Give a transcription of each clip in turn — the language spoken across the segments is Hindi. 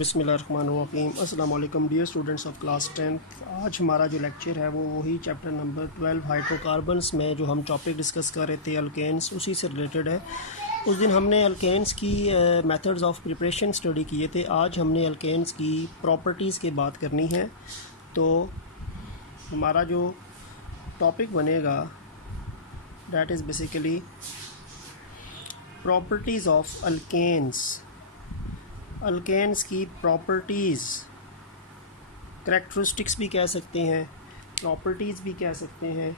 बिस्मिल्लाहिर्रहमानिर्रहीम। अस्सलाम वालेकुम dear students of class 10th। आज हमारा जो लेक्चर है वो वही चैप्टर नंबर 12 हाइड्रोकार्बन्स में जो हम टॉपिक डिस्कस कर रहे थे अल्केन्स, उसी से रिलेटेड है। उस दिन हमने अल्केन्स की मेथड्स ऑफ प्रिपरेशन स्टडी किए थे। आज हमने अल्केन्स की प्रॉपर्टीज़ की बात करनी है। तो हमारा जो टॉपिक बनेगा that is basically properties of alkanes. Alkanes की प्रॉपर्टीज़, करैक्टरिस्टिक्स भी कह सकते हैं, प्रॉपर्टीज़ भी कह सकते हैं,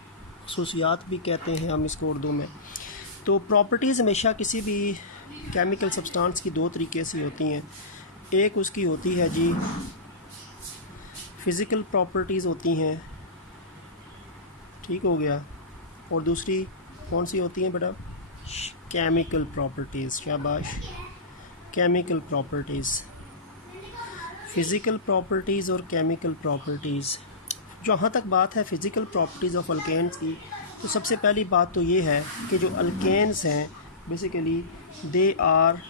खसूसियात भी कहते हैं हम इसको उर्दू में। तो प्रॉपर्टीज़ हमेशा किसी भी केमिकल सब्सटेंस की दो तरीके से होती हैं। एक उसकी होती है जी फ़िज़िकल प्रॉपर्टीज़ होती हैं, ठीक हो गया। और दूसरी कौन सी होती हैं बेटा? Chemical properties. शाबाश। केमिकल प्रॉपर्टीज़, फ़िज़िकल प्रॉपर्टीज़ और केमिकल प्रॉपर्टीज़। जहाँ तक बात है फ़िज़िकल प्रॉपर्टीज़ ऑफ अल्केन्स की, तो सबसे पहली बात तो ये है कि जो अल्केन्स हैं basically they are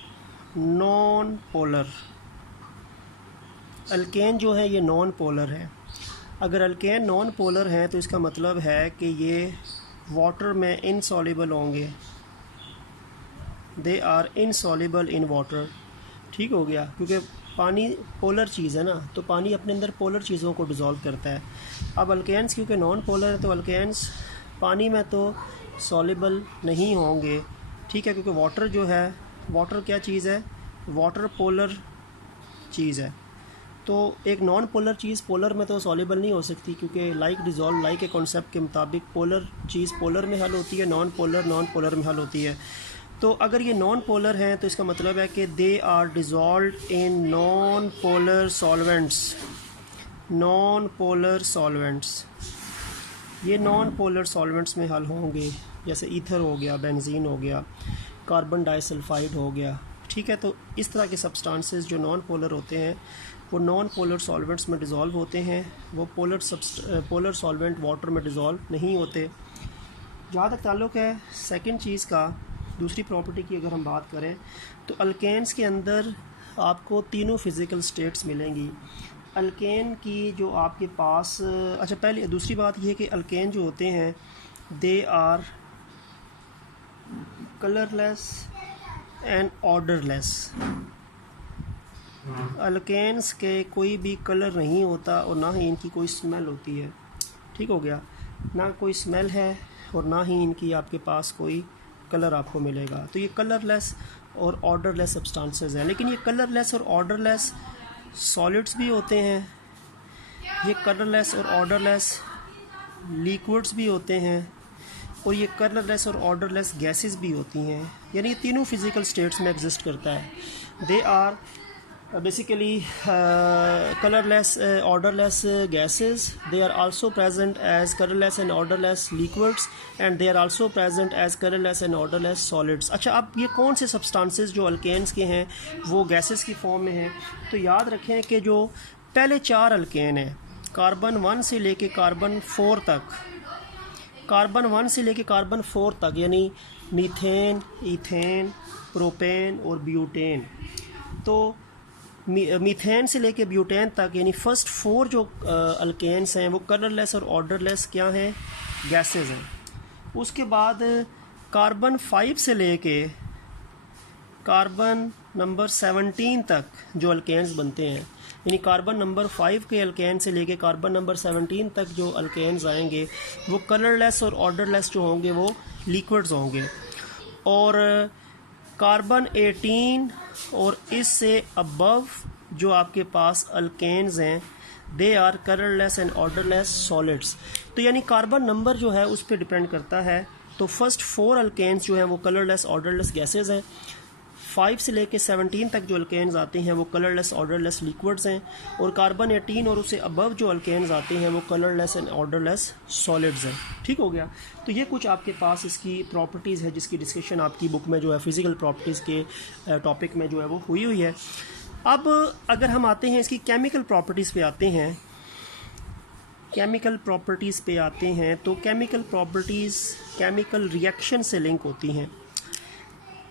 non polar. Alkane जो है ये नॉन पोलर है। अगर अल्केन नॉन पोलर हैं तो इसका मतलब है कि ये वाटर में इनसॉल्युबल होंगे। They are insoluble in water, ठीक हो गया। क्योंकि पानी पोलर चीज़ है ना, तो पानी अपने अंदर पोलर चीज़ों को डिज़ोल्व करता है। अब अल्केन्स क्योंकि नॉन पोलर है तो अल्केन्स पानी में तो सॉल्युबल नहीं होंगे, ठीक है। क्योंकि वाटर जो है, वाटर क्या चीज़ है? वाटर पोलर चीज़ है। तो एक नॉन पोलर चीज़ पोलर में तो सॉल्युबल नहीं हो सकती, क्योंकि लाइक डिज़ोल्व लाइक के कॉन्सेप्ट के मुताबिक पोलर चीज़ पोलर में हल होती है, नॉन पोलर में हल होती है। तो अगर ये नॉन पोलर हैं तो इसका मतलब है कि they are dissolved in non polar solvents. Non polar solvents, ये नॉन पोलर सॉल्वेंट्स में हल होंगे, जैसे ईथर हो गया, बेंजीन हो गया, कार्बन डाइसल्फाइड हो गया, ठीक है। तो इस तरह के सब्सटेंसेस जो नॉन पोलर होते हैं वो नॉन पोलर सॉल्वेंट्स में डिज़ोल्व होते हैं। वो पोलर सॉल्वेंट वाटर में डिज़ोल्व नहीं होते। जहाँ तक ताल्लुक़ है सेकंड चीज़ का, दूसरी प्रॉपर्टी की अगर हम बात करें तो अल्केन्स के अंदर आपको तीनों फिज़िकल स्टेट्स मिलेंगी। अल्केन की जो आपके पास, अच्छा पहले दूसरी बात यह है कि अल्केन जो होते हैं they are colourless and odourless. Alkanes के कोई भी कलर नहीं होता और ना ही इनकी कोई स्मेल होती है, ठीक हो गया। ना कोई स्मेल है और ना ही इनकी आपके पास कोई कलर आपको मिलेगा। तो ये कलरलेस और ऑर्डरलेस सब्सटेंसेस हैं। लेकिन ये कलरलेस और ऑर्डरलेस सॉलिड्स भी होते हैं, ये कलरलेस और ऑर्डरलेस लिक्विड्स भी होते हैं, और ये कलरलेस और ऑर्डरलेस गैसेस भी होती हैं। यानी ये तीनों फिज़िकल स्टेट्स में एग्जिस्ट करता है। They are basically colorless orderless gases. They are also present as colorless and orderless liquids, and they are also present as colorless and orderless solids. अच्छा, अब ये कौन से substances जो अल्केन्स के हैं वो गैसेस की फॉर्म में हैं? तो याद रखें कि जो पहले चार अल्केन हैं, कार्बन 1 से लेके कार्बन 4 तक, कार्बन 1 से लेके कार्बन 4 तक, यानी मीथेन, ईथेन, प्रोपेन और ब्यूटेन। तो मीथेन से लेके ब्यूटेन तक यानी फर्स्ट 4 जो अल्केन्स हैं वो कलरलेस और ऑर्डरलेस क्या हैं? गैसेस हैं। उसके बाद कार्बन 5 से लेके कार्बन नंबर 17 तक जो अल्केन्स बनते हैं, यानी कार्बन नंबर 5 के अल्केन से लेके कार्बन नंबर 17 तक जो अल्केन्स आएंगे वो कलरलेस और ऑर्डरलेस जो होंगे वो लिक्विड्स होंगे। और कार्बन 18 और इससे अबव जो आपके पास अल्केन्स हैं they are colourless and odourless solids. तो यानी कार्बन नंबर जो है उस पर डिपेंड करता है। तो फर्स्ट 4 अल्केन्स जो हैं वो कलरलेस ऑर्डरलेस गैसेस हैं। 5 से लेके 17 तक जो अल्केन्स आते हैं वो कलरलेस ऑर्डरलेस लिक्विड्स हैं, और कार्बन 18 और उससे अबव जो अल्केन्स आते हैं वो कलरलेस एंड ऑर्डरलेस सॉलिड्स हैं, ठीक हो गया। तो ये कुछ आपके पास इसकी प्रॉपर्टीज़ है जिसकी डिस्कशन आपकी बुक में जो है फ़िज़िकल प्रॉपर्टीज़ के टॉपिक में जो है वो हुई हुई है। अब अगर हम आते हैं इसकी केमिकल प्रॉपर्टीज़ पे आते हैं, केमिकल प्रॉपर्टीज़ पे आते हैं तो केमिकल प्रॉपर्टीज़ केमिकल रिएक्शन से लिंक होती हैं।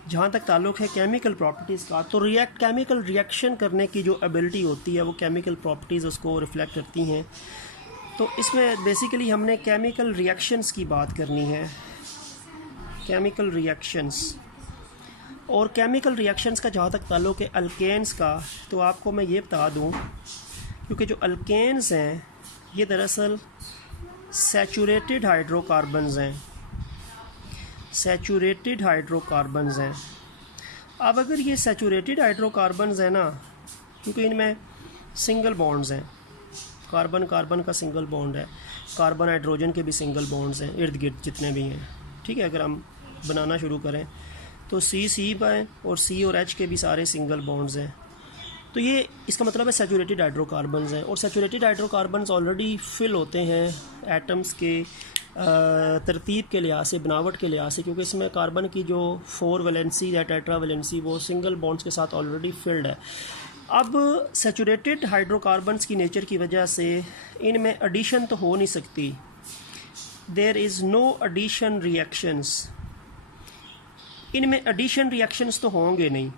जहाँ तक ताल्लुक़ है केमिकल प्रॉपर्टीज़ का, तो केमिकल रिएक्शन करने की जो एबिलिटी होती है वो केमिकल प्रॉपर्टीज़ उसको रिफ़्लेक्ट करती हैं। तो इसमें बेसिकली हमने केमिकल रिएक्शंस की बात करनी है, केमिकल रिएक्शंस। और केमिकल रिएक्शंस का जहाँ तक ताल्लुक़ है अल्केन्स का, तो आपको मैं ये बता दूँ, क्योंकि जो अल्केन्स हैं ये दरअसल सैचुरेटेड हाइड्रोकार्बन्स हैं, सैचुरेटेड हाइड्रोकार्बन्स हैं। अब अगर ये सैचुरेटेड हाइड्रोकार्बन्स हैं ना, क्योंकि इनमें सिंगल बॉन्ड्स हैं, कार्बन कार्बन का सिंगल बॉन्ड है, कार्बन हाइड्रोजन के भी सिंगल बॉन्ड्स हैं इर्द गिर्द जितने भी हैं, ठीक है। अगर हम बनाना शुरू करें तो सी पर और सी और एच के भी सारे सिंगल बॉन्ड्स हैं। तो ये इसका मतलब है सैचुरेटेड हाइड्रोकार्बन्स हैं। और सैचुरेटेड हाइड्रोकार्बन्स ऑलरेडी फिल होते हैं एटम्स के तरतीब के लिहाज से, बनावट के लिहाज से, क्योंकि इसमें कार्बन की जो 4 वैलेंसी या टेट्रा वैलेंसी वो सिंगल बॉन्ड्स के साथ ऑलरेडी फिल्ड है। अब सैचुरेटेड हाइड्रोकार्बन्स की नेचर की वजह से इनमें एडिशन तो हो नहीं सकती, there is no addition reactions, इनमें एडिशन रिएक्शंस तो होंगे नहीं,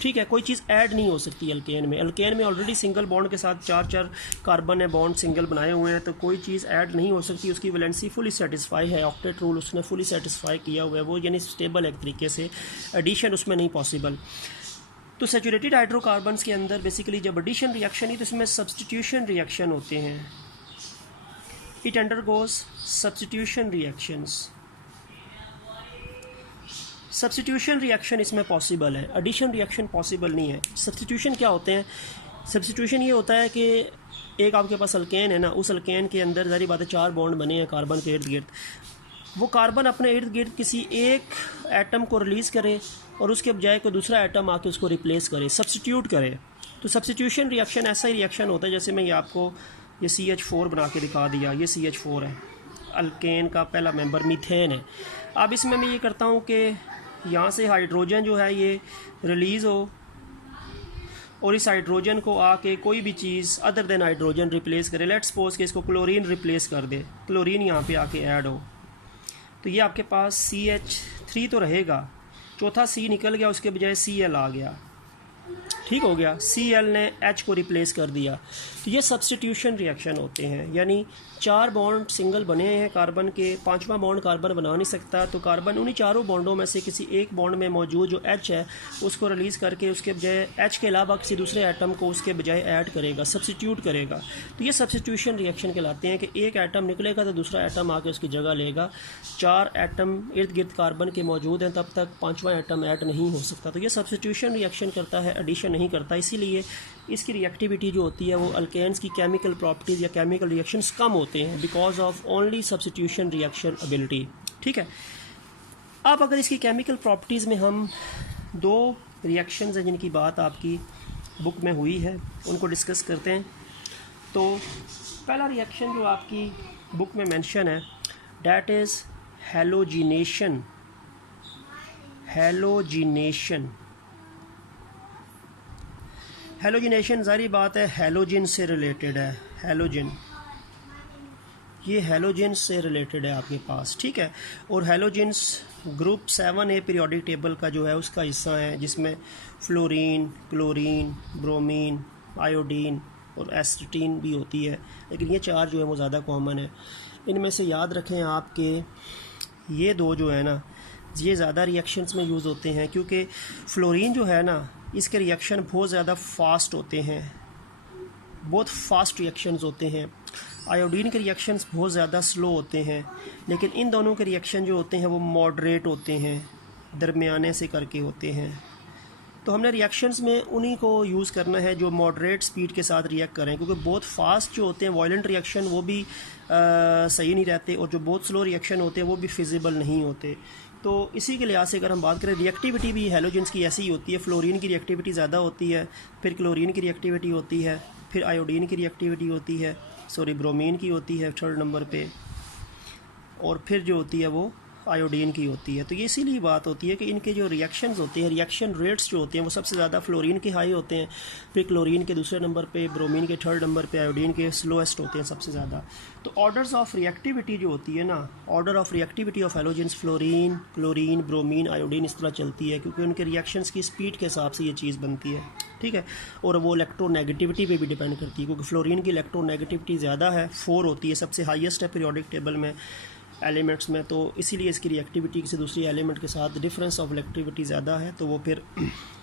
ठीक है। कोई चीज़ ऐड नहीं हो सकती अल्केन में। अल्केन में ऑलरेडी सिंगल बॉन्ड के साथ 4 कार्बन है बॉन्ड सिंगल बनाए हुए हैं, तो कोई चीज़ ऐड नहीं हो सकती। उसकी वैलेंसी फुली सेटिस्फाई है, ऑक्टेट रूल उसने फुली सेटिस्फाई किया हुआ है, वो यानी स्टेबल है एक तरीके से, एडिशन उसमें नहीं पॉसिबल। तो सैचुरेटेड हाइड्रोकार्बन्स के अंदर बेसिकली जब एडिशन रिएक्शन ही, तो इसमें सब्सटीट्यूशन रिएक्शन होते हैं, it undergoes substitution reactions. Substitution reaction इसमें पॉसिबल है, एडिशन रिएक्शन पॉसिबल नहीं है। सब्स्टिट्यूशन क्या होते हैं? सब्स्टिट्यूशन ये होता है कि एक आपके पास अल्केन है ना, उस अल्केन के अंदर ज़ाहिर बात है 4 बॉन्ड बने हैं कार्बन के इर्द गिर्द, वो कार्बन अपने इर्द गिर्द किसी एक एटम को रिलीज़ करे और उसके बजाय कोई दूसरा एटम आके उसको रिप्लेस करे, सब्स्टिट्यूट करे। तो सब्स्टिट्यूशन रिएक्शन ऐसा ही रिएक्शन होता है, जैसे मैं ये आपको ये CH4 बना के दिखा दिया, ये CH4 है, अल्केन का पहला मेंबर मीथेन है। अब इसमें मैं ये करता हूँ कि यहाँ से हाइड्रोजन जो है ये रिलीज़ हो और इस हाइड्रोजन को आके कोई भी चीज़ अदर देन हाइड्रोजन रिप्लेस करे। लेट्स सपोज कि इसको क्लोरीन रिप्लेस कर दे, क्लोरीन यहाँ पे आके ऐड हो, तो ये आपके पास CH3 तो रहेगा, चौथा C निकल गया, उसके बजाय Cl आ गया, ठीक हो गया, Cl ने H को रिप्लेस कर दिया। तो ये सब्स्टिट्यूशन रिएक्शन होते हैं, यानी 4 बॉन्ड सिंगल बने हैं कार्बन के, 5वां बॉन्ड कार्बन बना नहीं सकता, तो कार्बन उन्हीं 4 बॉन्डों में से किसी एक बॉन्ड में मौजूद जो H है उसको रिलीज़ करके उसके बजाय H के अलावा किसी दूसरे एटम को उसके बजाय ऐड करेगा, सब्स्टिट्यूट करेगा। तो ये सब्स्टिट्यूशन रिएक्शन कहलाते हैं कि एक एटम निकलेगा तो दूसरा एटम आके उसकी जगह लेगा। 4 एटम इर्द गिर्द कार्बन के मौजूद हैं, तब तक 5वां एटम ऐड नहीं हो सकता। तो ये सब्स्टिट्यूशन रिएक्शन करता है, एडिशन नहीं करता। इसीलिए इसकी रिएक्टिविटी जो होती है वो अल्केन्स की केमिकल प्रॉपर्टीज़ या केमिकल रिएक्शंस कम होते हैं because of only substitution reaction ability, ठीक है। अब अगर इसकी केमिकल प्रॉपर्टीज़ में हम 2 रिएक्शंस हैं जिनकी बात आपकी बुक में हुई है, उनको डिस्कस करते हैं। तो पहला रिएक्शन जो आपकी बुक में मेंशन है that is halogenation. Halogenation, halogenation ज़ाहिर बात है हैलोजन से रिलेटेड है, हैलोजन, ये हैलोजन से रिलेटेड है आपके पास, ठीक है। और halogens group 7A periodic table का जो है उसका हिस्सा है, जिसमें फ्लोरीन, क्लोरीन, ब्रोमीन, आयोडीन और एसिटीन भी होती है, लेकिन ये 4 जो है वो ज़्यादा कॉमन है। इनमें से याद रखें आपके ये 2 जो है ना, ये ज़्यादा रिएक्शंस में यूज़ होते हैं, क्योंकि फ्लोरीन जो है ना इसके रिएक्शन बहुत ज़्यादा फास्ट होते हैं, बहुत फास्ट रिएक्शंस होते हैं। आयोडीन के रिएक्शंस बहुत ज़्यादा स्लो होते हैं, लेकिन इन दोनों के रिएक्शन जो होते हैं वो मॉडरेट होते हैं, दरमियाने से करके होते हैं। तो हमने रिएक्शंस में उन्हीं को यूज़ करना है जो मॉडरेट स्पीड के साथ रिएक्ट करें, क्योंकि बहुत फास्ट जो होते हैं वायलेंट रिएक्शन वो भी सही नहीं रहते, और जो बहुत स्लो रिएक्शन होते हैं वो भी फिजिबल नहीं होते। तो इसी के लिहाज से अगर हम बात करें, रिएक्टिविटी भी हैलोजन्स की ऐसी ही होती है। फ्लोरीन की रिएक्टिविटी ज़्यादा होती है, फिर क्लोरीन की रिएक्टिविटी होती है, फिर आयोडीन की रिएक्टिविटी होती है, ब्रोमीन की होती है 3rd नंबर पे, और फिर जो होती है वो आयोडीन की होती है। तो ये इसीलिए बात होती है कि इनके जो रिएक्शंस होते हैं, रिएक्शन रेट्स जो होते हैं वो सबसे ज़्यादा फ्लोरीन के हाई होते हैं, फिर क्लोरीन के दूसरे नंबर पे, ब्रोमीन के थर्ड नंबर पे, आयोडीन के स्लोएस्ट होते हैं सबसे ज़्यादा। तो ऑर्डर्स ऑफ रिएक्टिविटी जो होती है ना, order of reactivity of halogens fluorine, chlorine, bromine, iodine इस तरह चलती है, क्योंकि उनके रिएक्शंस की स्पीड के हिसाब से ये चीज़ बनती है, ठीक है। और वो इलेक्ट्रोनेगेटिविटी पे भी डिपेंड करती है, क्योंकि फ्लोरीन की इलेक्ट्रोनेगेटिविटी ज़्यादा है, 4 होती है, सबसे हाईएस्ट है पीरियोडिक टेबल में एलिमेंट्स में, तो इसीलिए इसकी रिएक्टिविटी किसी दूसरी एलिमेंट के साथ डिफरेंस ऑफ इलेक्ट्रिविटी ज़्यादा है, तो वो फिर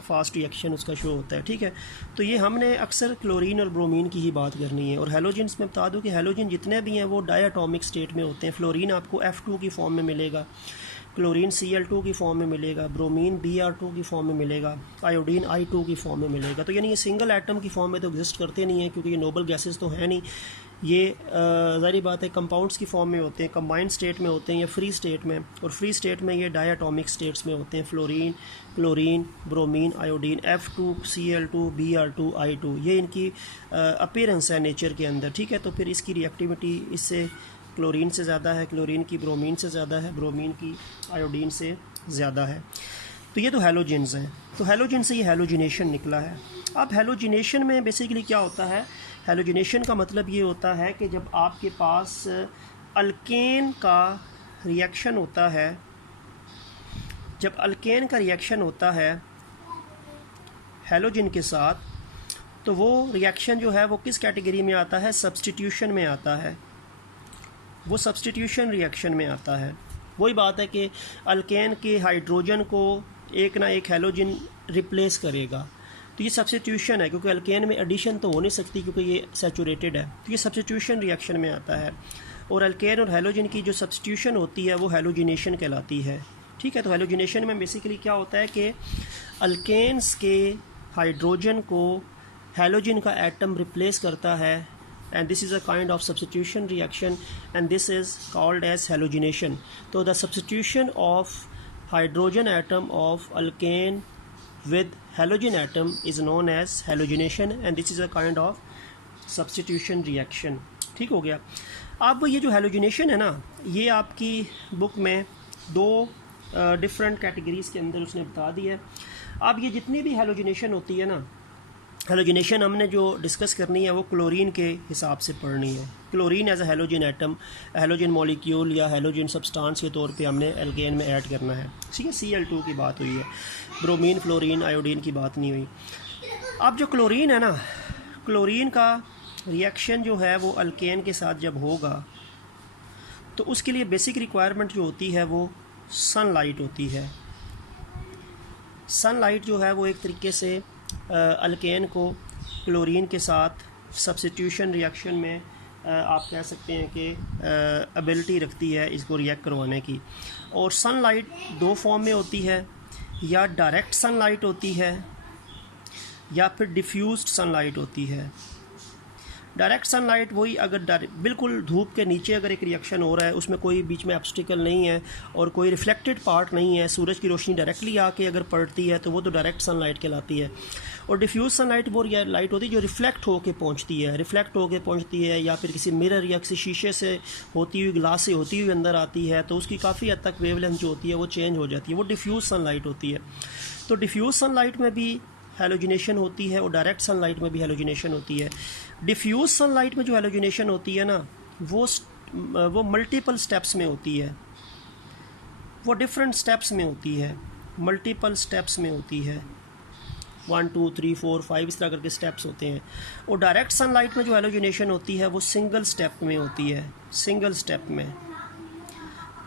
फास्ट रिएक्शन उसका शो होता है, ठीक है। तो ये हमने अक्सर क्लोरीन और ब्रोमीन की ही बात करनी है। और हैलोजेंस में बता दूं कि हैलोजन जितने भी हैं वो डायटोमिक स्टेट में होते हैं। फ्लोरीन आपको F2 की फॉर्म में मिलेगा, क्लोरीन Cl2 की फॉर्म में मिलेगा, ब्रोमीन Br2 की फॉर्म में मिलेगा, आयोडीन I2 की फॉर्म में मिलेगा। तो यानी ये सिंगल एटम की फॉर्म में तो एग्जिस्ट करते नहीं हैं, क्योंकि ये नोबल गैसेस तो हैं नहीं, ये ज़ाहिर बात है कंपाउंड्स की फॉर्म में होते हैं, कंबाइंड स्टेट में होते हैं या फ्री स्टेट में। और फ्री स्टेट में ये डायटोमिक स्टेट्स में होते हैं, fluorine, chlorine, bromine, iodine, F2, Cl2, Br2, I2, ये इनकी अपीयरेंस है नेचर के अंदर, ठीक है। तो फिर इसकी रिएक्टिविटी इससे क्लोरीन से ज़्यादा है, क्लोरीन की ब्रोमीन से ज़्यादा है, ब्रोमीन की आयोडीन से ज़्यादा है। तो ये तो हैलोजेंस हैं। तो हैलोजन से ये हैलोजिनेशन निकला है। अब हैलोजिनेशन में बेसिकली क्या होता है, हैलोजिनेशन का मतलब ये होता है कि जब आपके पास अल्केन का रिएक्शन होता है, जब अल्केन का रिएक्शन होता है हैलोजन के साथ, तो वो रिएक्शन जो है वो किस कैटेगरी में आता है, सब्स्टिट्यूशन में आता है, वो सब्स्टिट्यूशन रिएक्शन में आता है। वही बात है कि अल्केन के हाइड्रोजन को एक ना एक हैलोजन रिप्लेस करेगा, तो ये सब्स्टिट्यूशन है, क्योंकि अल्केन में एडिशन तो हो नहीं सकती क्योंकि ये सैचुरेटेड है, तो ये सब्स्टिट्यूशन रिएक्शन में आता है। और अल्केन और हैलोजन की जो सब्स्टिट्यूशन होती है वो हैलोजिनेशन कहलाती है, ठीक है। तो हैलोजिनेशन में बेसिकली क्या होता है कि अल्केन्स के हाइड्रोजन को हैलोजन का एटम रिप्लेस करता है, and this is a kind of substitution reaction and this is called as halogenation. So the substitution of hydrogen atom of alkane with halogen atom is known as halogenation and this is a kind of substitution reaction. ठीक हो गया। अब ये जो halogenation है ना, ये आपकी बुक में 2 डिफरेंट कैटेगरीज के अंदर उसने बता दी है। अब ये जितनी भी halogenation होती है ना, हैलोजिनेशन हमने जो डिस्कस करनी है वो क्लोरीन के हिसाब से पढ़नी है। Chlorine as a halogen atom, halogen molecule या हैलोजन सब्सटेंस के तौर पे हमने एल्केन में ऐड करना है, ठीक है। Cl2 की बात हुई है, ब्रोमीन, फ्लोरीन, आयोडीन की बात नहीं हुई। अब जो क्लोरीन है ना, क्लोरीन का रिएक्शन जो है वो अल्केन के साथ जब होगा तो उसके लिए बेसिक रिक्वायरमेंट जो होती है वो सनलाइट होती है। सनलाइट जो है वो एक तरीके से अल्केन को क्लोरीन के साथ सब्स्टिट्यूशन रिएक्शन में आप कह सकते हैं कि एबिलिटी रखती है इसको रिएक्ट करवाने की। और सनलाइट 2 फॉर्म में होती है, या डायरेक्ट सनलाइट होती है या फिर डिफ्यूज्ड सनलाइट होती है। डायरेक्ट सनलाइट वही, अगर बिल्कुल धूप के नीचे अगर एक रिएक्शन हो रहा है, उसमें कोई बीच में ऑब्स्टिकल नहीं है और कोई रिफ्लेक्टेड पार्ट नहीं है, सूरज की रोशनी डायरेक्टली आके अगर पड़ती है तो वो तो डायरेक्ट सनलाइट कहलाती है। और डिफ्यूज सनलाइट वो लाइट होती है जो रिफ्लेक्ट होके पहुंचती है, या फिर किसी मिरर या किसी शीशे से होती हुई, ग्लास से होती हुई अंदर आती है, तो उसकी काफ़ी हद तक वेवलेंथ जो होती है वो चेंज हो जाती है, वो डिफ्यूज सनलाइट होती है। तो डिफ्यूज सनलाइट में भी हैलोजिनेशन होती है और डायरेक्ट सनलाइट में भी हैलोजिनेशन होती है। डिफ्यूज सनलाइट में जो हैलोजिनेशन होती है ना, वो मल्टीपल स्टेप्स में होती है, वो डिफरेंट स्टेप्स में होती है, मल्टीपल स्टेप्स में होती है, 1 2 3 4 5 इस तरह करके स्टेप्स होते हैं। और डायरेक्ट सनलाइट में जो हैलोजिनेशन होती है वो सिंगल स्टेप में होती है, सिंगल स्टेप में,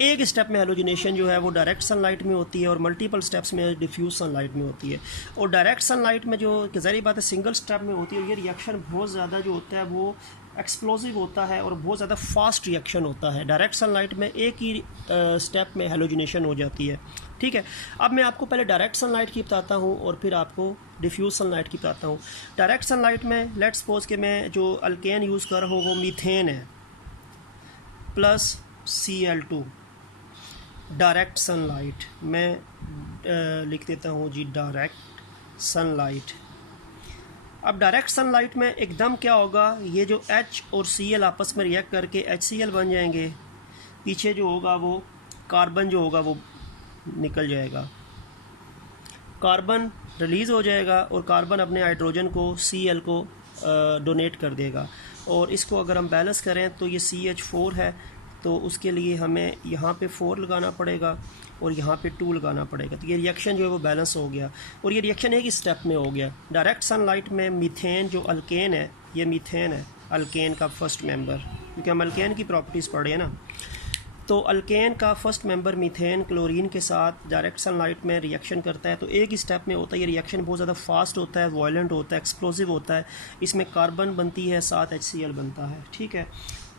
एक स्टेप में हैलोजिनेशन जो है वो डायरेक्ट सनलाइट में होती है और मल्टीपल स्टेप्स में डिफ्यूज सनलाइट में होती है। और डायरेक्ट सनलाइट में जो ज़ाहिर बात है सिंगल स्टेप में होती है, और ये रिएक्शन बहुत ज़्यादा जो होता है वो एक्सप्लोसिव होता है और बहुत ज़्यादा फास्ट रिएक्शन होता है। डायरेक्ट सनलाइट में एक ही स्टेप में हैलोजिनेशन हो जाती है, ठीक है। अब मैं आपको पहले डायरेक्ट सनलाइट की बताता हूँ और फिर आपको डिफ्यूज सनलाइट की बताता हूँ। डायरेक्ट सनलाइट में लेट्स सपोज कि मैं जो अल्केन यूज़ कर रहा हूँ वो मीथेन है प्लस Cl2। डायरेक्ट सनलाइट मैं लिख देता हूँ जी, डायरेक्ट सनलाइट। अब डायरेक्ट सनलाइट में एकदम क्या होगा, ये जो H और Cl आपस में रिएक्ट करके HCl बन जाएंगे, पीछे जो होगा वो कार्बन जो होगा वो निकल जाएगा, कार्बन रिलीज़ हो जाएगा और कार्बन अपने हाइड्रोजन को Cl को डोनेट कर देगा। और इसको अगर हम बैलेंस करें तो ये CH4 है, तो उसके लिए हमें यहाँ पे 4 लगाना पड़ेगा और यहाँ पे 2 लगाना पड़ेगा। तो ये रिएक्शन जो है वो बैलेंस हो गया और ये रिएक्शन एक ही स्टेप में हो गया। डायरेक्ट सनलाइट में मीथेन जो अल्केन है, ये मीथेन है अल्केन का फर्स्ट मेंबर, क्योंकि हम अल्केन की प्रॉपर्टीज़ पढ़े हैं ना। तो अल्केन का फर्स्ट मेंबर मीथेन क्लोरीन के साथ डायरेक्ट सनलाइट में रिएक्शन करता है, तो एक ही स्टेप में होता है। ये रिएक्शन बहुत ज़्यादा फास्ट होता है, वायलेंट होता है, एक्सप्लोसिव होता है। इसमें कार्बन बनती है, साथ HCl बनता है, ठीक है।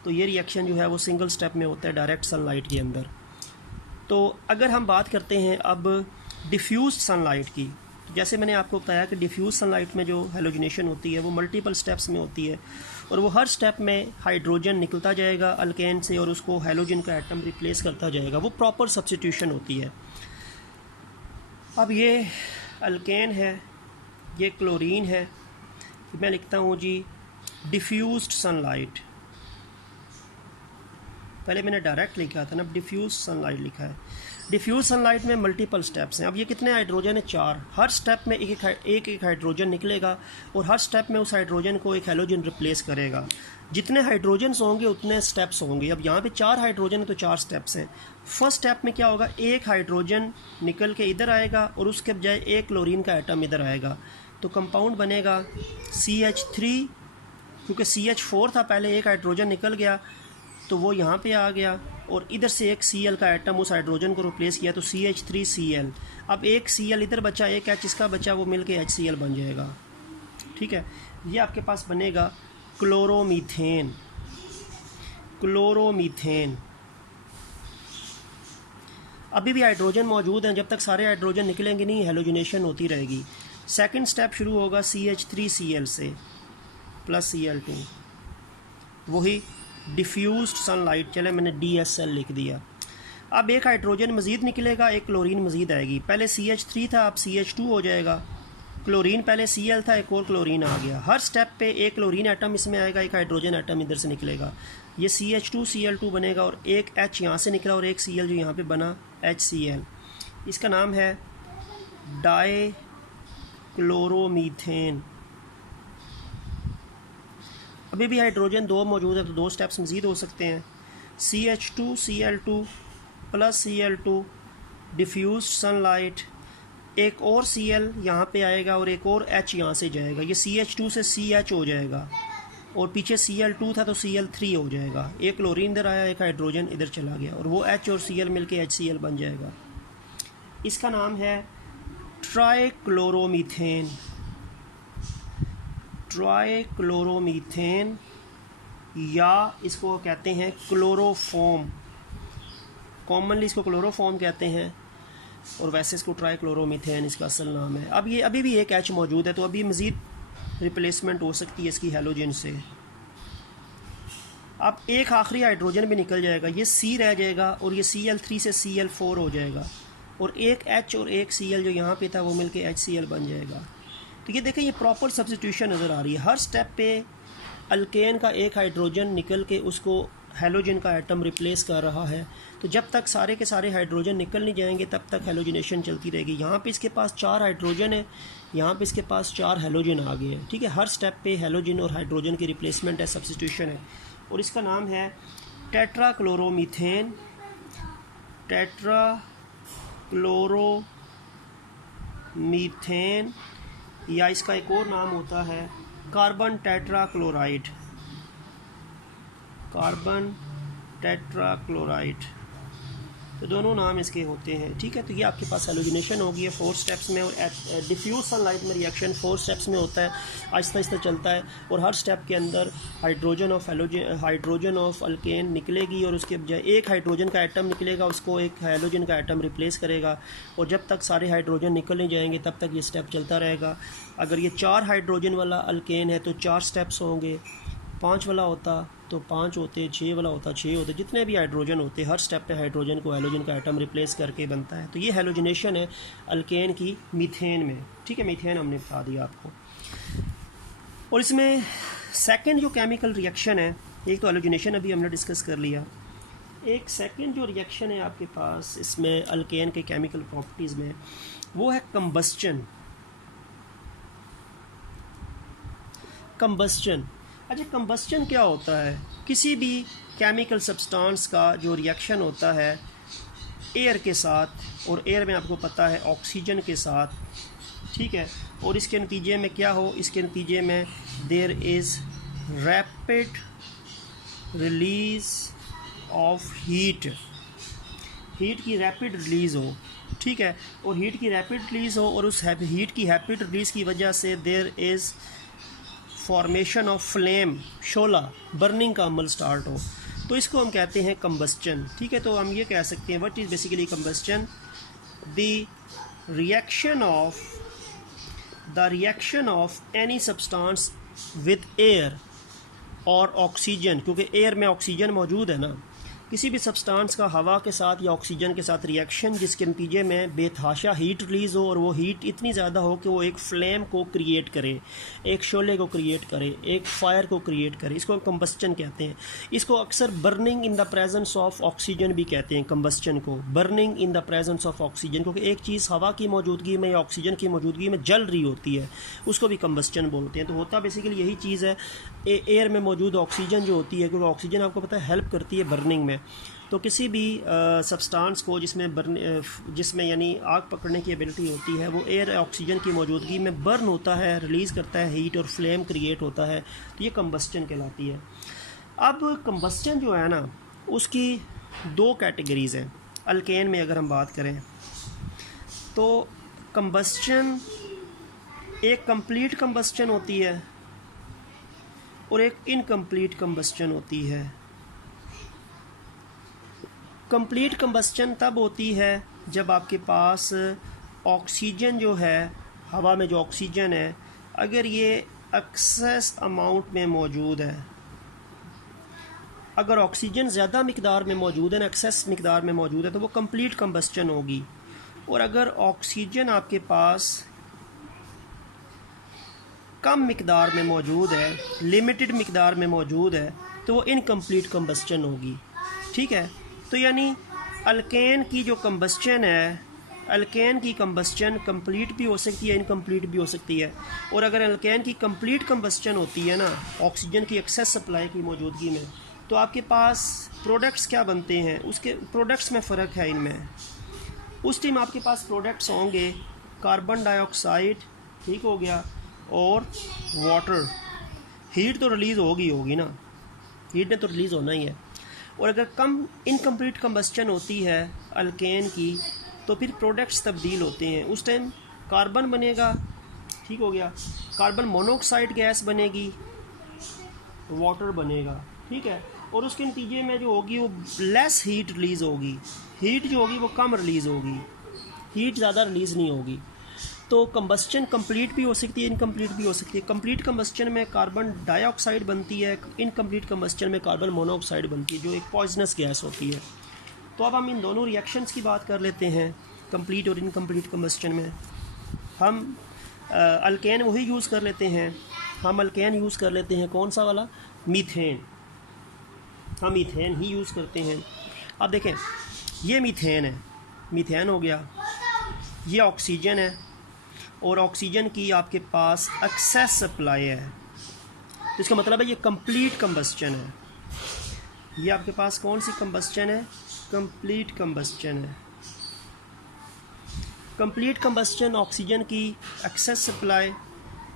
तो ये रिएक्शन जो है वो सिंगल स्टेप में होता है डायरेक्ट सनलाइट के अंदर। तो अगर हम बात करते हैं अब डिफ्यूज सनलाइट की, जैसे मैंने आपको बताया कि डिफ्यूज सनलाइट में जो हेलोजिनेशन होती है वो मल्टीपल स्टेप्स में होती है और वो हर स्टेप में हाइड्रोजन निकलता जाएगा अल्केन से और उसको हेलोजन का एटम रिप्लेस करता जाएगा। वो प्रॉपर सब्स्टिट्यूशन होती है। अब ये अल्केन है, ये क्लोरीन है, मैं लिखता हूँ जी डिफ्यूज्ड सनलाइट। पहले मैंने डायरेक्ट लिखा था ना, अब डिफ्यूज सनलाइट लिखा है। डिफ्यूज सनलाइट में मल्टीपल स्टेप्स हैं। अब ये कितने हाइड्रोजन है? 4। हर स्टेप में एक एक हाइड्रोजन निकलेगा और हर स्टेप में उस हाइड्रोजन को एक हेलोजन रिप्लेस करेगा। जितने हाइड्रोजन्स होंगे उतने स्टेप्स होंगे। अब यहाँ पे 4 हाइड्रोजन है तो 4 स्टेप्स हैं। फर्स्ट स्टेप में क्या होगा, एक हाइड्रोजन निकल के इधर आएगा और उसके बजाय एक क्लोरीन का एटम इधर आएगा, तो कंपाउंड बनेगा CH3। क्योंकि CH4 था पहले, एक हाइड्रोजन निकल गया तो वो यहाँ पे आ गया और इधर से एक Cl का एटम उस हाइड्रोजन को रिप्लेस किया, तो CH3Cl। अब एक Cl इधर बचा, एक H इसका बचा, वो मिलके HCl बन जाएगा, ठीक है। ये आपके पास बनेगा क्लोरोमीथेन। क्लोरोमीथेन अभी भी हाइड्रोजन मौजूद हैं, जब तक सारे हाइड्रोजन निकलेंगे नहीं हेलोजिनेशन होती रहेगी। सेकंड स्टेप शुरू होगा CH3Cl से प्लस Cl2, वही डिफ्यूज्ड सनलाइट। चले मैंने DSL लिख दिया। अब एक हाइड्रोजन मज़ीद निकलेगा, एक क्लोरीन मज़ीद आएगी। पहले CH3 था, अब CH2 हो जाएगा। क्लोरीन पहले Cl था, एक और क्लोरीन आ गया। हर स्टेप पे एक क्लोरीन एटम इसमें आएगा, एक हाइड्रोजन एटम इधर से निकलेगा, ये CH2Cl2 बनेगा और एक H यहाँ से निकला और एक Cl जो यहाँ पे बना HCl। इसका नाम है डाई क्लोरोमीथेन। अभी भी हाइड्रोजन 2 मौजूद है तो 2 स्टेप्स मज़ीद हो सकते हैं। CH2Cl2 plus Cl2 diffused sunlight, एक और Cl यहाँ पे आएगा और एक और H यहाँ से जाएगा, ये CH2 से CH हो जाएगा और पीछे Cl2 था तो Cl3 हो जाएगा। एक क्लोरीन इधर आया, एक हाइड्रोजन इधर चला गया और वो H और Cl मिलके HCl बन जाएगा। इसका नाम है ट्राइक्लोरोमीथेन। ट्राइक्लोरोमीथेन या इसको कहते हैं क्लोरोफॉर्म। कॉमनली इसको क्लोरोफॉर्म कहते हैं और वैसे इसको ट्राइक्लोरोमीथेन इसका असल नाम है। अब ये अभी भी एक H मौजूद है तो अभी मज़ीद रिप्लेसमेंट हो सकती है इसकी हेलोजन से। अब एक आखिरी हाइड्रोजन भी निकल जाएगा, ये C रह जाएगा और ये Cl3 से Cl4 हो जाएगा और एक H और एक Cl जो यहाँ पे था वो मिलके HCl बन जाएगा। तो ये देखें, ये प्रॉपर सब्स्टिट्यूशन नज़र आ रही है। हर स्टेप पे अल्केन का एक हाइड्रोजन निकल के उसको हेलोजन का एटम रिप्लेस कर रहा है। तो जब तक सारे के सारे हाइड्रोजन निकल नहीं जाएंगे तब तक हेलोजिनेशन चलती रहेगी। यहाँ पे इसके पास 4 हाइड्रोजन है, यहाँ पे इसके पास 4 हेलोजन आ गए हैं, ठीक है। हर स्टेप पे हेलोजन और हाइड्रोजन की रिप्लेसमेंट है, सब्स्टिट्यूशन है और इसका नाम है टेट्राक्लोरोमीथेन। टेट्राक्लोरोमीथेन या इसका एक और नाम होता है कार्बन टेट्राक्लोराइड। कार्बन टेट्राक्लोराइड, तो दोनों नाम इसके होते हैं, ठीक है। तो ये आपके पास हेलोजिनेशन होगी है 4 स्टेप्स में और डिफ्यूज सनलाइट में रिएक्शन 4 स्टेप्स में होता है, आहिस्ता आहिस्ता चलता है और हर स्टेप के अंदर हाइड्रोजन ऑफ अल्केन निकलेगी और उसके बजाय एक हाइड्रोजन का एटम निकलेगा, उसको एक हेलोजन का एटम रिप्लेस करेगा और जब तक सारे हाइड्रोजन निकल नहीं जाएंगे तब तक ये स्टेप चलता रहेगा। अगर ये 4 हाइड्रोजन वाला अल्केन है तो 4 स्टेप्स होंगे, 5 वाला होता तो 5 होते, 6 वाला होता 6 होते, जितने भी हाइड्रोजन होते हर स्टेप पे हाइड्रोजन को हेलोजन का एटम रिप्लेस करके बनता है। तो ये हेलोजिनेशन है अल्केन की मीथेन में, ठीक है। मीथेन हमने बता दिया आपको। और इसमें सेकंड जो केमिकल रिएक्शन है, एक तो हेलोजिनेशन अभी हमने डिस्कस कर लिया, एक सेकंड जो रिएक्शन है आपके पास इसमें अल्केन के केमिकल प्रॉपर्टीज़ में, वो है कंबस्चन। कंबस्चन, अच्छा कंबस्चन क्या होता है? किसी भी केमिकल सब्सटेंस का जो रिएक्शन होता है एयर के साथ, और एयर में आपको पता है ऑक्सीजन के साथ, ठीक है, और इसके नतीजे में क्या हो, इसके नतीजे में there is rapid release of heat, heat की रैपिड रिलीज़ हो, ठीक है, और हीट की रैपिड रिलीज़ हो, और उस हीट की रैपिड रिलीज़ की वजह से there is formation of flame, शोला, बर्निंग का अमल स्टार्ट हो, तो इसको हम कहते हैं कंबस्चन, ठीक है। तो हम ये कह सकते हैं what is basically combustion, the reaction of any substance with air और ऑक्सीजन, क्योंकि एयर में ऑक्सीजन मौजूद है ना, किसी भी सब्सटेंस का हवा के साथ या ऑक्सीजन के साथ रिएक्शन जिसके नतीजे में बेतहाशा हीट रिलीज़ हो, और वो हीट इतनी ज़्यादा हो कि वो एक फ्लेम को क्रिएट करे, एक शोले को क्रिएट करे, एक फायर को क्रिएट करे, इसको कंबस्चन कहते हैं। इसको अक्सर burning in the presence of oxygen भी कहते हैं, कंबस्चन को burning in the presence of oxygen, क्योंकि एक चीज़ हवा की मौजूदगी में या ऑक्सीजन की मौजूदगी में जल रही होती है, उसको भी कंबस्चन बोलते हैं। तो होता बेसिकली यही चीज़ है, एयर में मौजूद ऑक्सीजन जो होती है, क्योंकि ऑक्सीजन आपको पता है हेल्प करती है बर्निंग में, तो किसी भी सब्सटेंस को जिसमें यानी आग पकड़ने की एबिलिटी होती है, वो एयर ऑक्सीजन की मौजूदगी में बर्न होता है, रिलीज़ करता है हीट और फ्लेम क्रिएट होता है, तो ये कंबस्चन कहलाती है। अब कंबस्चन जो है ना, उसकी दो कैटेगरीज़ हैं। अल्केन में अगर हम बात करें तो कंबस्चन, एक कंप्लीट कंबस्चन होती है और एक इनकम्प्लीट कंबस्चन होती है। कंप्लीट कंबस्चन तब होती है जब आपके पास ऑक्सीजन जो है, हवा में जो ऑक्सीजन है, अगर ये एक्सेस अमाउंट में मौजूद है, अगर ऑक्सीजन ज़्यादा मिकदार में मौजूद है ना, एक्सेस मिकदार में मौजूद है, तो वो कंप्लीट कंबस्चन होगी। और अगर ऑक्सीजन आपके पास कम मिकदार में मौजूद है, लिमिटेड मिकदार में मौजूद है, तो वो इनकम्प्लीट कंबस्चन होगी, ठीक है। तो यानी अल्केन की जो कंबस्चन है, अल्केन की कंबस्चन कंप्लीट भी हो सकती है, इनकम्प्लीट भी हो सकती है। और अगर अल्केन की कंप्लीट कंबस्चन होती है ना, ऑक्सीजन की एक्सेस सप्लाई की मौजूदगी में, तो आपके पास प्रोडक्ट्स क्या बनते हैं, उसके प्रोडक्ट्स में फ़र्क है इनमें। उस टाइम आपके पास प्रोडक्ट्स होंगे कार्बन डाइऑक्साइड, ठीक हो गया, और वाटर। हीट तो रिलीज़ होगी ना, हीट ने तो रिलीज़ होना ही है। और अगर कम इनकम्प्लीट कंबस्चन होती है अल्केन की, तो फिर प्रोडक्ट्स तब्दील होते हैं। उस टाइम कार्बन बनेगा, ठीक हो गया, कार्बन मोनोऑक्साइड गैस बनेगी, वाटर बनेगा, ठीक है, और उसके नतीजे में जो होगी वो लेस हीट रिलीज़ होगी, हीट जो होगी वो कम रिलीज़ होगी, हीट ज़्यादा रिलीज़ नहीं होगी। तो कंबस्चन कंप्लीट भी हो सकती है, इनकम्प्लीट भी हो सकती है। कंप्लीट कंबस्चन में कार्बन डाइऑक्साइड बनती है, इनकम्प्लीट कंबस्चन में कार्बन मोनोऑक्साइड बनती है, जो एक पॉइजनस गैस होती है। तो अब हम इन दोनों रिएक्शंस की बात कर लेते हैं, कंप्लीट और इनकम्प्लीट कंबस्चन में। हम अल्केन वही यूज़ कर लेते हैं, हम अल्केन यूज़ कर लेते हैं, कौन सा वाला, मीथेन, हम मीथेन ही यूज़ करते हैं। अब देखें, ये मीथेन है, मीथेन हो गया, ये ऑक्सीजन है, और ऑक्सीजन की आपके पास एक्सेस सप्लाई है, तो इसका मतलब है ये कंप्लीट कंबस्चन है। ये आपके पास कौन सी कंबस्चन है, कंप्लीट कंबस्चन है। कंप्लीट कंबस्चन, ऑक्सीजन की एक्सेस सप्लाई,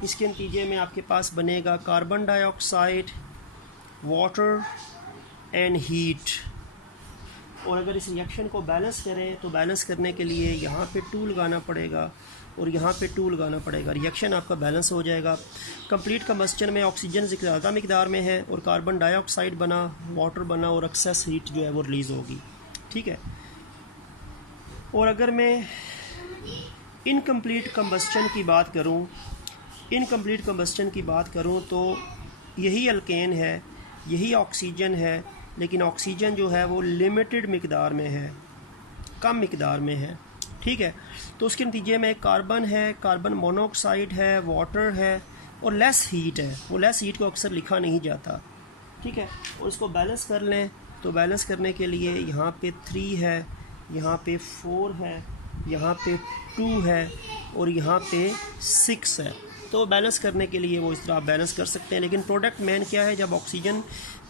इसके नतीजे में आपके पास बनेगा carbon dioxide, water and heat. और अगर इस रिएक्शन को बैलेंस करें, तो बैलेंस करने के लिए यहाँ पे 2 लगाना पड़ेगा और यहाँ पे 2 लगाना पड़ेगा, रिएक्शन आपका बैलेंस हो जाएगा। कंप्लीट कंबस्चन में ऑक्सीजन ज़्यादा मिकदार में है और कार्बन डाइऑक्साइड बना, वाटर बना, और एक्सेस हीट जो है वो रिलीज़ होगी, ठीक है। और अगर मैं इनकम्प्लीट कंबस्चन की बात करूँ, इनकम्प्लीट कंबस्चन की बात करूँ, तो यही अल्केन है, यही ऑक्सीजन है, लेकिन ऑक्सीजन जो है वो लिमिटेड मिकदार में है, कम मिकदार में है, ठीक है। तो उसके नतीजे में कार्बन है, कार्बन मोनोऑक्साइड है, वाटर है, और लेस हीट है। वो लेस हीट को अक्सर लिखा नहीं जाता, ठीक है। और इसको बैलेंस कर लें तो बैलेंस करने के लिए यहाँ पे 3 है, यहाँ पे 4 है, यहाँ पे 2 है और यहाँ पे 6 है। तो बैलेंस करने के लिए वो इस तरह आप बैलेंस कर सकते हैं। लेकिन प्रोडक्ट मेन क्या है, जब ऑक्सीजन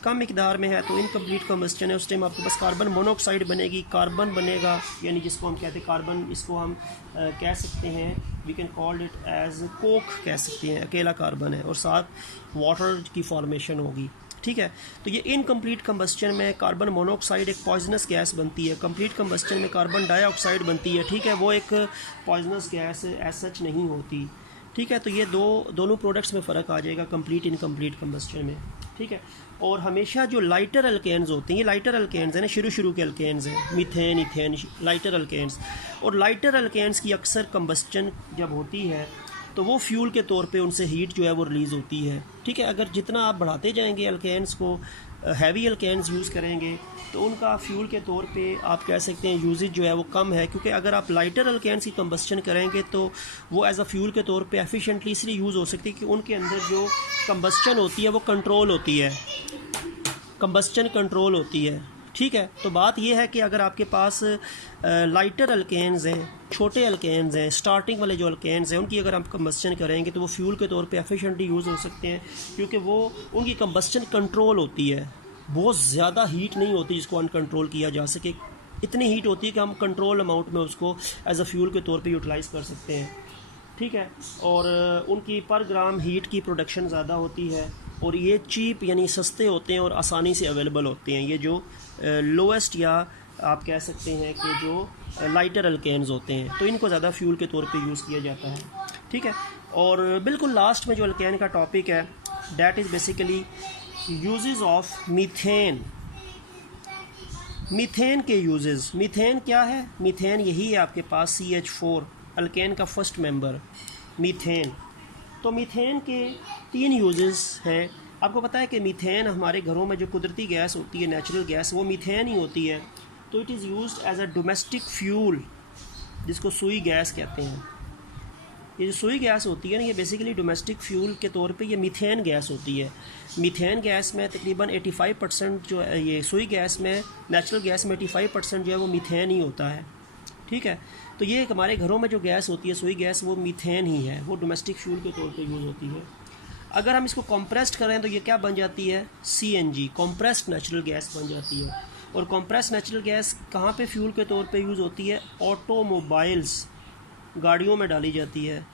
कम मिकदार में है तो इनकम्प्लीट कम्बस्टन है, उस टाइम आपके पास कार्बन मोनोऑक्साइड बनेगी, कार्बन बनेगा, यानी जिसको हम कहते हैं कार्बन, इसको हम कह सकते हैं, we can call it as coke कह सकते हैं, अकेला कार्बन है और साथ वाटर की फॉर्मेशन होगी। ठीक है, तो ये इनकम्प्लीट कम्बस्टन में कार्बन मोनोऑक्साइड एक पॉइजनस गैस बनती है, कंप्लीट कम्बस्टन में कार्बन डाइऑक्साइड बनती है। ठीक है, वो एक पॉइजनस गैस एज सच नहीं होती। ठीक है, तो ये दोनों प्रोडक्ट्स में फ़र्क आ जाएगा कंप्लीट इनकम्प्लीट कम्बस्टन में। ठीक है, और हमेशा जो लाइटर अल्केन्स होते हैं, ये लाइटर अल्केन्स हैं ना, शुरू के अल्केन्स हैं, मीथेन, इथेन, लाइटर अल्केन्स। और लाइटर अल्केन्स की अक्सर कम्बस्टन जब होती है तो वो फ्यूल के तौर पे उनसे हीट जो है वो रिलीज़ होती है। ठीक है, अगर जितना आप बढ़ाते जाएंगे अल्केन्स को, हैवी अल्केन्स यूज़ करेंगे तो उनका फ्यूल के तौर पे आप कह सकते हैं यूजेज जो है वो कम है, क्योंकि अगर आप लाइटर अल्केन्स की कम्बस्टन करेंगे तो वो एज अ फ्यूल के तौर पे एफिशिएंटली इसलिए यूज़ हो सकती है कि उनके अंदर जो कम्बस्टन होती है वो कंट्रोल होती है, कम्बस्टन कंट्रोल होती है। ठीक है, तो बात यह है कि अगर आपके पास लाइटर अल्केन्स हैं, छोटे अल्केन्स हैं, स्टार्टिंग वाले जो अल्केन्स हैं, उनकी अगर आप कम्बस्टन करेंगे तो वो फ्यूल के तौर पे एफिशिएंटली यूज़ हो सकते हैं, क्योंकि वो उनकी कम्बस्टन कंट्रोल होती है, बहुत ज़्यादा हीट नहीं होती जिसको अनकंट्रोल किया जा सके, इतनी हीट होती है कि हम कंट्रोल अमाउंट में उसको एज अ फ्यूल के तौर पे यूटिलाइज़ कर सकते हैं। ठीक है, और उनकी पर ग्राम हीट की प्रोडक्शन ज़्यादा होती है और ये चीप यानी सस्ते होते हैं और आसानी से अवेलेबल होते हैं। ये जो लोएस्ट या आप कह सकते हैं कि जो लाइटर अल्केन्स होते हैं, तो इनको ज़्यादा फ्यूल के तौर पे यूज़ किया जाता है। ठीक है, और बिल्कुल लास्ट में जो अल्केन का टॉपिक है that is basically uses of methane. Methane के यूजेस, मीथेन क्या है, मीथेन यही है आपके पास CH4 अल्केन का फर्स्ट मेंबर मीथेन। तो मीथेन के 3 यूजेस हैं। आपको पता है कि मीथेन हमारे घरों में जो कुदरती गैस होती है, नेचुरल गैस, वो मीथेन ही होती है। तो it is used as a domestic fuel, जिसको सुई गैस कहते हैं। ये जो सुई गैस होती है ना, ये बेसिकली डोमेस्टिक फ्यूल के तौर पे ये मीथेन गैस होती है। मीथेन गैस में तकरीबन 85% जो है, ये सुई गैस में, नेचुरल गैस में 85% जो है वो मीथेन ही होता है। ठीक है, तो ये हमारे घरों में जो गैस होती है सुई गैस, वो मीथेन ही है, वो डोमेस्टिक फ्यूल के तौर पे यूज़ होती है। अगर हम इसको कॉम्प्रेस्ड करें तो ये क्या बन जाती है, CNG, कॉम्प्रेस्ड नेचुरल गैस बन जाती है। और कॉम्प्रेस्ड नेचुरल गैस कहाँ पे फ्यूल के तौर पे यूज़ होती है, ऑटोमोबाइल्स, गाड़ियों में डाली जाती है।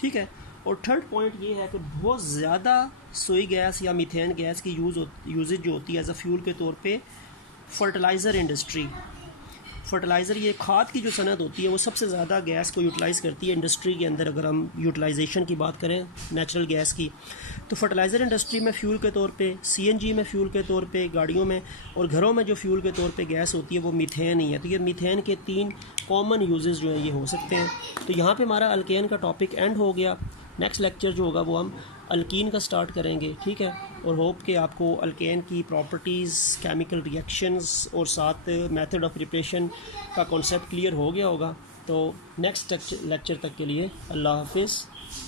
ठीक है, और थर्ड पॉइंट ये है कि बहुत ज़्यादा सुई गैस या मीथेन गैस की यूजेज जो होती है एज अ फ्यूल के तौर पे फर्टिलाइज़र इंडस्ट्री, फर्टिलाइज़र, ये खाद की जो सनत होती है वो सबसे ज़्यादा गैस को यूटिलाइज़ करती है इंडस्ट्री के अंदर। अगर हम यूटिलाइजेशन की बात करें नेचुरल गैस की, तो फर्टिलाइज़र इंडस्ट्री में फ्यूल के तौर पे, CNG में फ्यूल के तौर पे गाड़ियों में, और घरों में जो फ्यूल के तौर पे गैस होती है वो मीथेन ही है। तो ये मीथेन के 3 कॉमन यूजेस जो हैं ये हो सकते हैं। तो यहाँ पे हमारा अल्केन का टॉपिक एंड हो गया। नेक्स्ट लेक्चर जो होगा वो हम अल्कीन का स्टार्ट करेंगे। ठीक है, और होप कि आपको अल्केन की प्रॉपर्टीज़, केमिकल रिएक्शंस और साथ मेथड ऑफ प्रिपरेशन का कॉन्सेप्ट क्लियर हो गया होगा। तो नेक्स्ट लेक्चर तक के लिए अल्लाह हाफिज़।